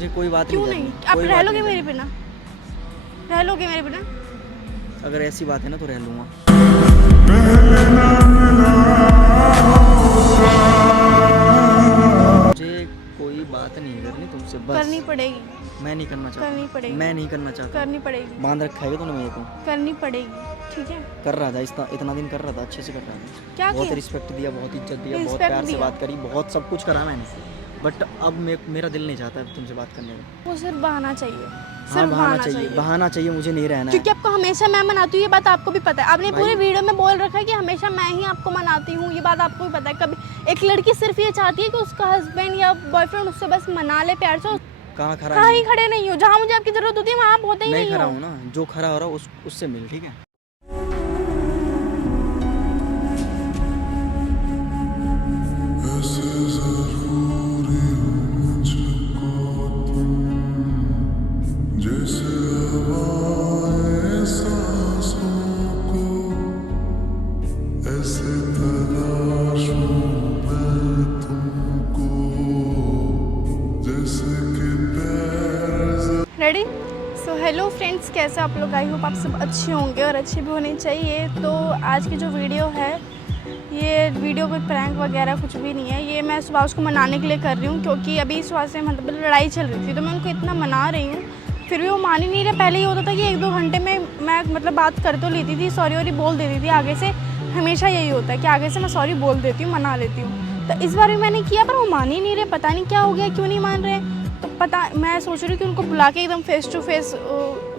मुझे कोई बात क्यों नहीं नहीं? करनी, आप कोई रह बात लोगे नहीं मेरे बिना? रह लोगे मेरे बिना? करनी। अगर ऐसी बात है ना तो रह लूँगा। मुझे कोई बात नहीं करनी तुमसे, बस। करनी पड़ेगी। मैं नहीं करना चाहता। करनी पड़ेगी। मैं नहीं करना चाहता। करनी पड़ेगी। बांध रखा है तूने मेरे को। करनी पड़ेगी, ठीक है? कर रहा था इतना दिन कर रहा था, अच्छे से कर रहा था। क्या बहुत किया? रिस्पेक्ट दिया, बहुत इज्जत दिया, बहुत रिस्पेक्ट प्यार से दिया? बात करी, बहुत सब कुछ करा मैंने। बट अब मेरा दिल नहीं चाहता अब तुमसे बात करने का। वो सिर्फ बहाना चाहिए। हाँ, सिर्फ बहाना चाहिए, बहाना चाहिए, मुझे नहीं रहना है। क्योंकि आपको हमेशा मैं मनाती हूँ, ये बात आपको भी पता है। आपने भाई- पूरे वीडियो में बोल रखा है कि हमेशा मैं ही आपको मनाती हूँ, ये बात आपको भी पता है। कभी एक लड़की सिर्फ ये चाहती है कि उसका हस्बैंड या बॉयफ्रेंड उससे बस मना ले प्यार से। कहाँ खरा कहाँ ही नहीं? खड़े नहीं हो, जहाँ मुझे आपकी जरूरत होती है वहाँ आप होते ही नहीं नहीं खरा हो। हूँ ना, जो खरा हो रहा उससे मिल, ठीक है? रेडी? सो हेलो फ्रेंड्स, कैसे आप लोग? आई होप आप सब अच्छे होंगे और अच्छे भी होने चाहिए। तो आज की जो वीडियो है, ये वीडियो कोई प्रैंक वगैरह कुछ भी नहीं है। ये मैं सुबह उसको मनाने के लिए कर रही हूँ, क्योंकि अभी सुबह से मतलब लड़ाई चल रही थी, तो मैं उनको इतना मना रही हूँ, फिर भी वो मान ही नहीं रहे। पहले ये होता था कि 1-2 घंटे में मैं मतलब बात कर तो लेती थी, सॉरी वॉरी बोल देती थी। आगे से हमेशा यही होता है कि आगे से मैं सॉरी बोल देती हूँ, मना लेती हूँ। तो इस बार भी मैंने किया, पर वो मान ही नहीं रहे। पता नहीं क्या हो गया, क्यों नहीं मान रहे। तो पता, मैं सोच रही हूँ कि उनको बुला के एकदम फेस टू फेस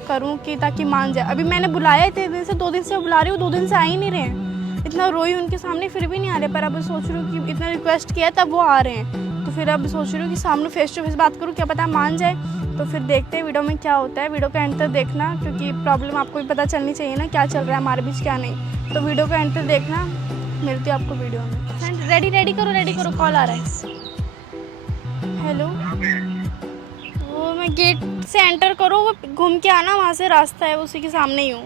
करूँ, कि ताकि मान जाए। अभी मैंने बुलाया इतने दिन से, 2 दिन से बुला रही हूँ, 2 दिन से आ ही नहीं रहे हैं। इतना रोई उनके सामने, फिर भी नहीं आ रहे। पर अब सोच रही हूँ कि इतना रिक्वेस्ट किया तब वो आ रहे हैं, तो फिर अब सोच रही हूँ कि सामने फेस टू फेस बात करूँ, क्या पता मान जाए। तो फिर देखते हैं वीडियो में क्या होता है। वीडियो का एंड तक देखना, क्योंकि प्रॉब्लम आपको भी पता चलनी चाहिए ना, क्या चल रहा है हमारे बीच क्या नहीं। तो वीडियो का एंड तक देखना, मिलती हूँ आपको वीडियो में। फ्रेंड रेडी करो, कॉल आ रहा है। हेलो, वो मैं गेट से एंटर करो, वो घूम के आना, वहाँ से रास्ता है, उसी के सामने ही हूँ।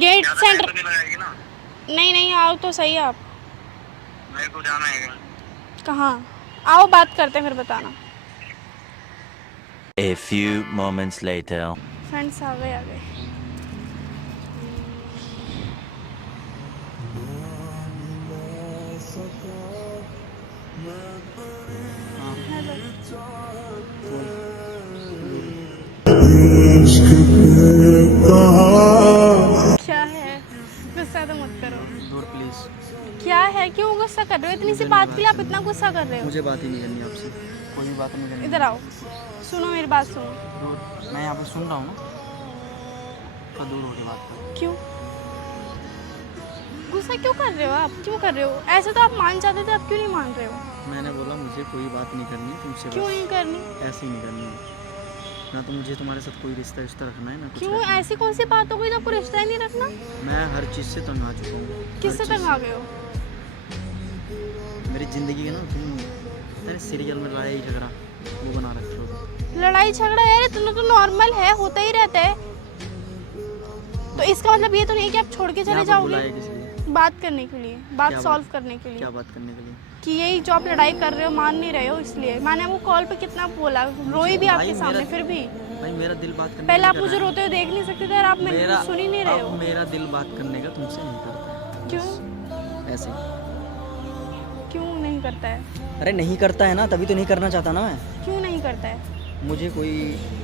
गेट से एंटर नहीं आओ तो सही आप। मेरे को जाना है कहाँ? आओ बात करते हैं, फिर बताना। A few moments later. Friends आ गए। हेलो, क्या है? गुस्सा तो मत करो। दूर प्लीज। क्या है, क्यों गुस्सा कर रहे हो? इतनी सी बात के लिए आप इतना गुस्सा कर रहे हो? मुझे बात ही नहीं करनी आपसे, कोई भी बात नहीं करनी। इधर आओ, सुनो मेरी बात सुनो। दूर, मैं यहाँ पे सुन रहा हूँ ना, तो दूर होके बात कर। क्यों गुस्सा क्यों कर रहे हो आप? क्यों कर रहे हो ऐसे? तो आप मान जाते थे, आप क्यों नहीं मान रहे हो? मैंने बोला मुझे कोई बात नहीं करनी तुमसे, क्यों बस। नहीं करनी? ऐसे ही नहीं करनी है ना, तो मुझे तुम्हारे साथ कोई रिश्ता रखना है ना कुछ क्यों? रखना है। ऐसी कौन सी बात हो गई जो आपको रिश्ता ही नहीं रखना? मैं हर चीज़ से तंग आ चुका हूँ। किससे तंग आ गए हो? मेरी ज़िंदगी है ना, तुम अरे सीरियल में लड़ाई झगड़ा वो बना रखे हो। लड़ाई झगड़ा यार इतना तो नॉर्मल है, होता ही रहता है। तो इसका मतलब ये तो नहीं कि आप छोड़ के चले यहाँ पे जाओगे। बुलाया किस लिए? बात करने के लिए, बात क्या सॉल्व बात? करने के लिए, क्या बात करने के लिए? कि यही जो आप लड़ाई कर रहे हो मान नहीं रहे हो, इसलिए मैंने वो कॉल पे कितना बोला, रोई भी भाई आपके सामने, मेरा- फिर भी भाई मेरा दिल बात करने पहले का आप नहीं मुझे कर रहा रोते हुए देख नहीं सकते थे, और आप है। मेरे सुन ही नहीं रहे हो। अब मेरा दिल बात करने का तुमसे नहीं करता है। क्यों? बस, ऐसे ही। क्यों नहीं करता है? अरे नहीं करता है ना, तभी तो नहीं करना चाहता ना मैं। क्यों नहीं करता है? मुझे कोई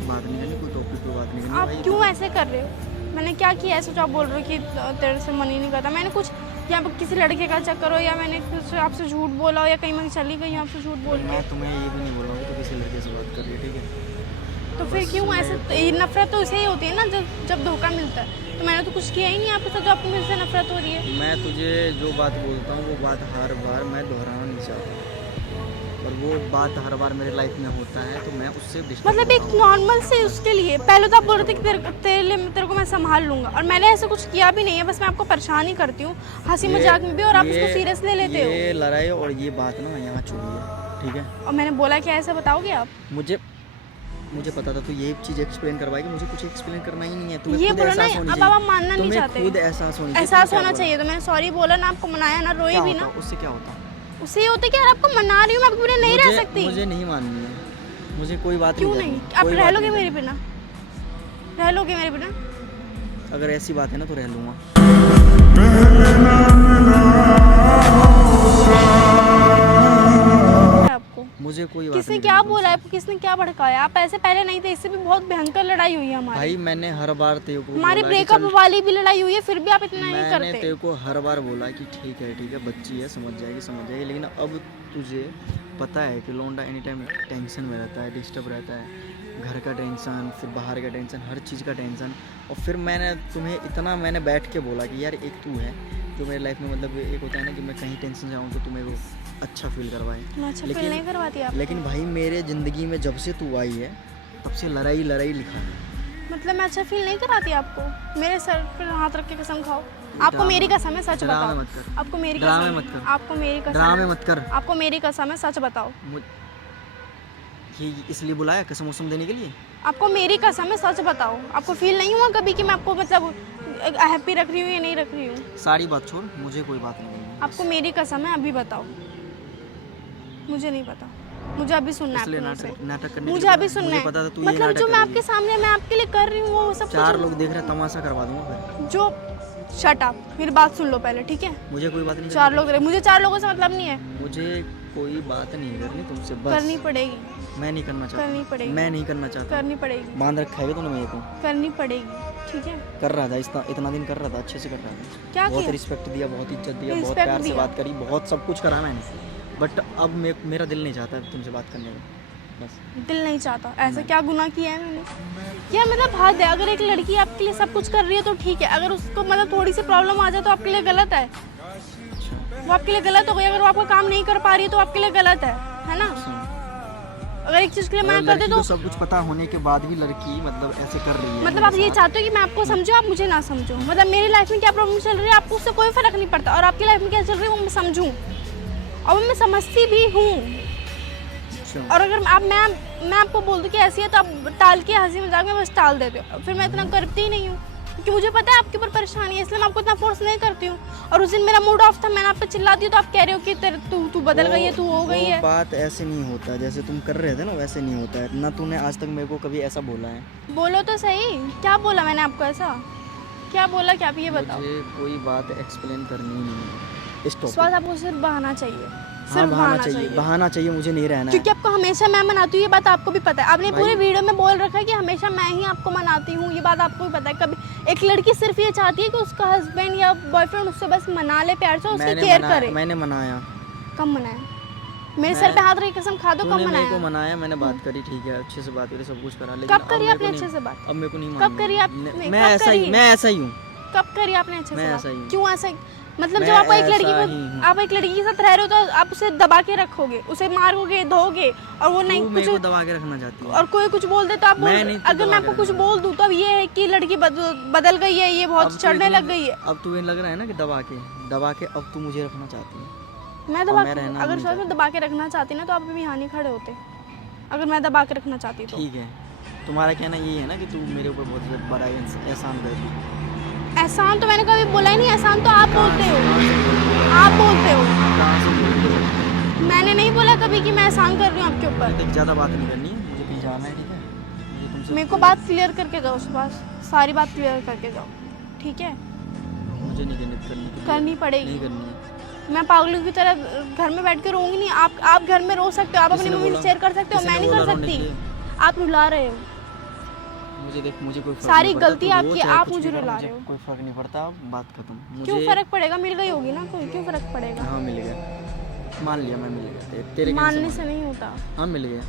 बात नहीं करनी, कोई टॉपिक पे बात नहीं करनी आप भाई। क्यों ऐसे कर रहे हो? मैंने क्या किया ऐसा जो आप बोल रहे हो कि तेरे से मन ही नहीं करता? मैंने कुछ यहाँ पर किसी लड़के का चक्कर हो, या मैंने कुछ आपसे झूठ बोला हो, या कहीं मैं चली गई हूँ आपसे झूठ बोल के? मैं तुम्हें ये भी नहीं बोल रहा हूँ कि तो किसी लड़के से बात कर रही है, ठीक है? तो फिर क्यों ऐसे? ये नफरत तो इसे ही होती है ना, जब धोखा मिलता है। तो मैंने तो कुछ किया ही नहीं आपके साथ जो आपको मेरे से नफरत हो रही है। मैं तुझे जो बात बोलता हूँ वो बात हर बार मैं दोहराना नहीं चाहता, और वो बात हर बार मेरे लाइफ में होता है, तो मैं उससे डिस्टर्ब मतलब एक नॉर्मल से उसके लिए पहले तो आप बोल रहे थे कि तेरे को मैं संभाल लूंगा, और मैंने ऐसा कुछ किया भी नहीं है, बस मैं आपको परेशान ही करती हूँ हंसी मजाक में भी, और आप इसको सीरियस ले लेते हो। ये लड़ाई और ये बात ना यहाँ छुड़ी है, ठीक है? और मैंने बोला क्या ऐसा बताओगे आप? मुझे पता था तो ये चीज़ एक्सप्लेन करवाएगी, मुझे कुछ एक्सप्लेन करना ही नहीं है। तुम्हें ये खुद बोलो ना, एहसास होनी अब चाहिए। आप मानना नहीं तुम्हें चाहते। खुद एहसास होनी चाहिए। एहसास तुमने होना क्या चाहिए, तो मैंने सॉरी बोला ना, आपको मनाया ना, रोई क्या भी होता? ना। उससे क्या होता? उससे ये होता है कि यार आपको मना रही हूँ, मैं आपके बिना नहीं रह सकती। मुझे नहीं माननी है, मुझे कोई बात क्यों नहीं नहीं? करनी, आप कोई रह बात लोगे नहीं मेरे बिना? रह लोगे मेरे बिना? करनी। अगर ऐसी बात है ना तो रह लूँगा। आपको मुझे कोई बात किसने नहीं क्या करनी बोला है तुमसे। आपको? किसने क्या भड़काया? आप ऐसे पहले नहीं थे, इससे भी बहुत भयंकर लड़ाई हुई है हमारी। भाई मैंने हर बार तेरे को हमारी बोला कि ब्रेकअप चल- वाली भी लड़ाई हुई है, फिर भी आप इतना नहीं मैंने करते। तेरे को हर बार बोला कि ठीक है बच्ची है, समझ जाएगी, लेकिन अब तुझे पता है कि लौंडा एनी टाइम टेंशन में रहता है, डिस्टर्ब रहता है, घर का टेंशन, फिर बाहर का टेंशन, हर चीज़ का टेंशन। और फिर मैंने तुम्हें इतना मैंने बैठ के बोला कि यार एक तू है जो मेरी लाइफ में, मतलब एक होता है ना कि मैं कहीं टेंशन जाऊँ तो तू मेरे को अच्छा फील करवाए। मैं अच्छा फील नहीं करवाती आप। लेकिन भाई मेरे ज़िंदगी में जब से तू आई है तब से लड़ाई लिखा है। मतलब मैं अच्छा फील नहीं कराती आपको? मेरे सर पर हाथ रख के कसम खाओ। आपको ड्रामा- मेरी कसम है, सच ड्रामे बताओ। मत कर। आपको मेरी ड्रामे कसम मत है, कर। आपको मेरी कसम ड्रामे है, मत कर। आपको मेरी कसम है, सच बताओ। ये इसलिए बुलाया कसम वसम देने के लिए? आपको मेरी कसम है, सच बताओ। आपको फील नहीं हुआ कभी कि मैं आपको मतलब हैप्पी रख रही हूँ या नहीं रख रही हूँ? सारी बात छोड़, मुझे कोई बात नहीं करनी। आपको मेरी कसम है, अभी बताओ। मुझे नहीं पता, मुझे अभी सुनना है इसलिए आपके मुंह से। नाटक करने के मुझे लिए अभी बुलाया? सुनना मुझे है। पता था तू ये मतलब नाटक जो मैं करेगी। आपके सामने मैं आपके लिए कर रही हूँ वो सब चार कुछ लोग देख रहे हैं, तमाशा करवा दूंगा फिर। जो शट अप, मेरी बात सुन लो पहले, ठीक है? मुझे कोई बात नहीं चार लोग रहे, मुझे चार लोगों से मतलब नहीं है। मुझे कोई बात नहीं करनी तुमसे, बस। करनी पड़ेगी, मैं नहीं करना चाहता। करनी पड़ेगी। मैं नहीं करना चाहता। करनी पड़ेगी, मान रखा है तूने मेरे को। करनी पड़ेगी, ठीक है? कर रहा था इतना दिन कर रहा था, अच्छे से कर रहा था। क्या बहुत किया? रिस्पेक्ट दिया, बहुत इज्जत दिया, बहुत रिस्पेक्ट प्यार से दिया। बात करी, बहुत सब कुछ करा मैंने। बट अब मेरा दिल नहीं चाहता तुमसे बात करने का, बस। दिल नहीं चाहता? ऐसा क्या गुनाह किया है मैंने? क्या मतलब हद है? अगर एक लड़की आपके लिए सब कुछ कर रही है तो ठीक है, अगर उसको मतलब थोड़ी सी प्रॉब्लम आ जाए तो आपके लिए गलत है। वो आपके लिए गलत हो गई। अगर वो आपका काम नहीं कर पा रही है तो आपके लिए गलत है ना? अगर एक चीज़ के लिए मना कर दे लड़की तो को सब कुछ पता होने के बाद भी लड़की मतलब ऐसे कर रही है। मतलब आप ये चाहते हो कि मैं आपको समझूं, आप मुझे ना समझो। मतलब मेरी लाइफ में क्या प्रॉब्लम चल रही है आपको उससे कोई फर्क नहीं पड़ता, और आपकी लाइफ में क्या चल रही है वो मैं समझूं, और वो मैं समझती भी हूँ। अच्छा। और अगर आप मैं आपको बोल दूँ कि ऐसी है तो आप टाल के हंसी मजाक में बस टाल देते हो। फिर मैं इतना करती ही नहीं हूँ क्योंकि मुझे पता है आपके ऊपर परेशानी है, इसलिए मैं आपको इतना फोर्स नहीं करती हूँ। और उस दिन मेरा मूड ऑफ था, मैंने आप पे चिल्ला दी तो आप कह रहे हो कि तू बदल गई है, तू हो गई है। बात ऐसे नहीं होता जैसे तुम कर रहे थे ना, वैसे नहीं होता है ना। तूने आज तक मेरे को कभी ऐसा बोला है? बोलो तो सही, क्या बोला मैंने आपको ऐसा? क्या बोला, क्या आप ये बताओ। मुझे कोई बात एक्सप्लेन करनी ही नहीं है इस इस टॉपिक। बात आपको सिर्फ बहाना चाहिए, हाँ, सिर्फ बहाना चाहिए, मुझे नहीं रहना है। क्योंकि आपको हमेशा मैं मनाती हूँ, ये बात आपको भी पता है। आपने भाई- पूरे वीडियो में बोल रखा है कि हमेशा मैं ही आपको मनाती हूँ, ये बात आपको भी पता है। कभी एक लड़की सिर्फ ये चाहती है कि उसका हस्बैंड या बॉयफ्रेंड उससे बस मना ले, प्यार से उसकी केयर करे। मैंने मनाया। कब मनाया? मेरे सर पे हाथ रख के कसम खा दो, कब तूने मेरे को मनाया? मनाया, मैंने बात करी, ठीक है, अच्छे से बात करी, सब कुछ करा, लेकिन कब करी अब आपने मेरे को अच्छे से नहीं- बात? अब मेरे को नहीं कब माननी। करी आप? मैं कब ऐसा ही करी? मैं ऐसा ही हूँ। कब करी आपने अच्छे मैं से ऐसा ही हूँ। बात? क्यों ऐसा? मतलब मैं जब आप एक लड़की ऐसा ही हूँ। को, आप एक लड़की के साथ रह रहे हो तो आप उसे दबा के रखोगे, उसे मारोगे, धोगे, और वो नहीं तू मेरे को कुछ, दबा के रखना चाहती है। और कोई कुछ बोल दे तो आप मैं नहीं, तू अगर दबा मैं के आपको कुछ रखना। बोल दूं तो अब ये है कि लड़की बदल गई है, ये अब बहुत तू चढ़ने इतना- लग गई है। अब तू ये लग रहा है ना कि दबा के अब तू मुझे रखना चाहती है। मैं और दबा मैं रहना अगर नहीं सच में दबा के रखना चाहती ना तो आप भी यहाँ नहीं खड़े होते। अगर मैं दबा के रखना चाहती तो ठीक है, तुम्हारा कहना ये है ना कि तू मेरे ऊपर बहुत बड़ा एहसान कर दी। एहसान तो मैंने कभी बोला ही नहीं, एहसान तो आप बोलते हो, आप बोलते हो। मैंने नहीं बोला कभी कि मैं एहसान कर रही हूँ आपके ऊपर। ज़्यादा बात नहीं करनी है, मुझे कहीं जाना है, ठीक है? मुझे तुमसे मेरे को बात क्लियर करके जाओ, बस सारी बात क्लियर करके जाओ, ठीक है? मुझे नहीं करनी करनी पड़ेगी। नहीं करनी है। मैं पागलों की तरह घर में बैठ के रोऊंगी नहीं। आप घर में रो सकते हो, आप अपनी किसने मम्मी से बोला? शेयर कर सकते हो, किसने मैं नहीं बोला कर रोने के सकती। लिए? आप रुला रहे हो, मुझे कोई फर्क सारी नहीं पड़ता, गलती तू रो, आपकी, चाहे आप कुछ मुझे भी कर, रुला मुझे रहे हो। कोई फर्क नहीं पड़ता, बात खत्म। क्यों फर्क पड़ेगा? मिल गई होगी ना कोई, क्यों फर्क पड़ेगा? हाँ मिल गया, मान लिया, मैं मिल गया, तेरे कहने मानने मान से नहीं होता। हाँ मिल गया।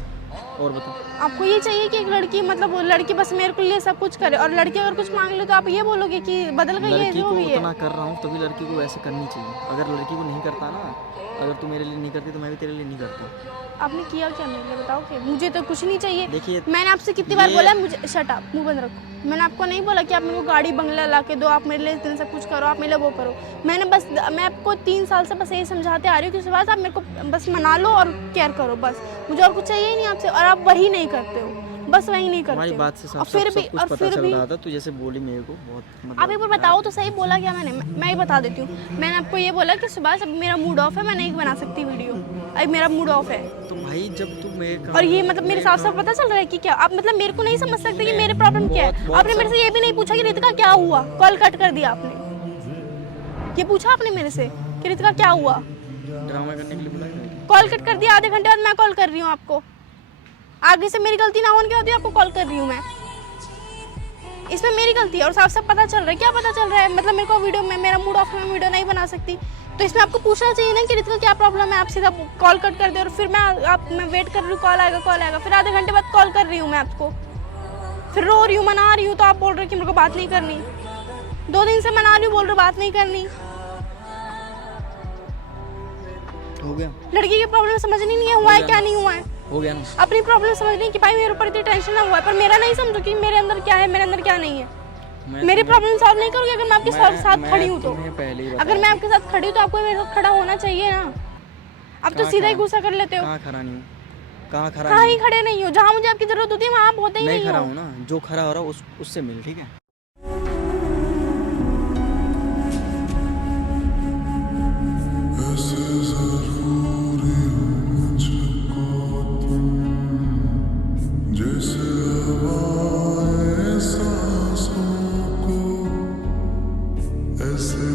और बता, आपको ये चाहिए कि एक लड़की मतलब वो लड़की बस मेरे को लिए सब कुछ करे, और लड़की अगर कुछ मांग ले तो आप ये बोलोगे कि बदल गई है, लड़की जो को भी है। उतना कर रहा हूँ तभी लड़की को वैसे करनी चाहिए। अगर लड़की को नहीं करता ना, अगर तू मेरे लिए नहीं करती तो मैं भी तेरे लिए नहीं करता। आपने किया क्या मेरे लिए बताओ? कि मुझे तो कुछ नहीं चाहिए। देखिए, मैंने आपसे कितनी बार ये- बोला है मुझे शट अप, मुंह बंद रखो। मैंने आपको नहीं बोला कि आप मेरे को गाड़ी बंगला ला के दो, आप मेरे लिए इस दिन सब कुछ करो, आप मेरे लिए वो करो। मैं आपको 3 साल से बस यही समझाते आ रही हूँ कि उसके बाद आप मेरे को बस मना लो और केयर करो, बस मुझे और कुछ चाहिए ही नहीं आपसे। और आप वही नहीं करते हो, बस वही नहीं करते हमारी हो। बात से और फिर भी सब कुछ पता चल रहा था, तू जैसे बोली मेरे को बहुत आप एक बार बताओ तो सही, बोला क्या मैंने? मैं ही बता देती हूँ। मैंने आपको ये बोला कि सुबह से मेरा मूड ऑफ है, मैं नहीं बना सकती वीडियो, अभी मेरा मूड ऑफ है। तो भाई जब तू मेरे और ये मतलब मेरे साफ साफ पता चल रहा है कि क्या आप मतलब मेरे को नहीं समझ सकते कि मेरे प्रॉब्लम क्या है। आपने मेरे से ये भी नहीं पूछा कि रितिका क्या हुआ, कॉल कट कर दिया आपने। ये पूछा आपने मेरे से कि रितिका क्या हुआ? ड्रामा करने के लिए बुलाया, कॉल कट कर दिया, आधे घंटे बाद मैं कॉल कर रही हूँ आपको। आगे से मेरी गलती ना होने के बाद भी आपको कॉल कर रही हूँ मैं, इसमें मेरी गलती है। और साफ साफ पता चल रहा है, क्या पता चल रहा है, मतलब मेरे को वीडियो में मेरा मूड ऑफ है, मैं वीडियो नहीं बना सकती, तो इसमें आपको पूछना चाहिए ना कि रितिका क्या प्रॉब्लम है। आप सीधा कॉल कट कर दे और फिर मैं वेट कर रही हूँ, कॉल आएगा, फिर आधे घंटे बाद कॉल कर रही हूँ मैं आपको, फिर रो रही हूँ, मना रही हूँ, तो आप बोल रहे हो कि मेरे को बात नहीं करनी। 2 दिन से मना रही हूँ, बोल रहे हो बात नहीं करनी। हो गया, लड़की की प्रॉब्लम समझनी नहीं है, हुआ है क्या नहीं हुआ है, हो गया ना। अपनी प्रॉब्लम समझनी कि भाई मेरे ऊपर इतनी टेंशन ना हुआ है, पर मेरा नहीं समझो कि मेरे अंदर क्या है, मेरे अंदर क्या नहीं है। मेरी प्रॉब्लम सॉल्व नहीं करोगे अगर मैं आपके साथ खड़ी हूँ तो। अगर मैं आपके साथ खड़ी हूँ तो आपको मेरे साथ खड़ा होना चाहिए ना। अब तो सीधा ही गुस्सा कर लेते हो। कहाँ खड़ा नहीं हूँ, कहाँ कहाँ ही खड़े नहीं हो, जहाँ मुझे आपकी जरूरत होती है वहाँ आप होते ही नहीं खड़ा हो। हूँ ना, जो खड़ा हो रहा है उससे मिल, ठीक है। ऐसे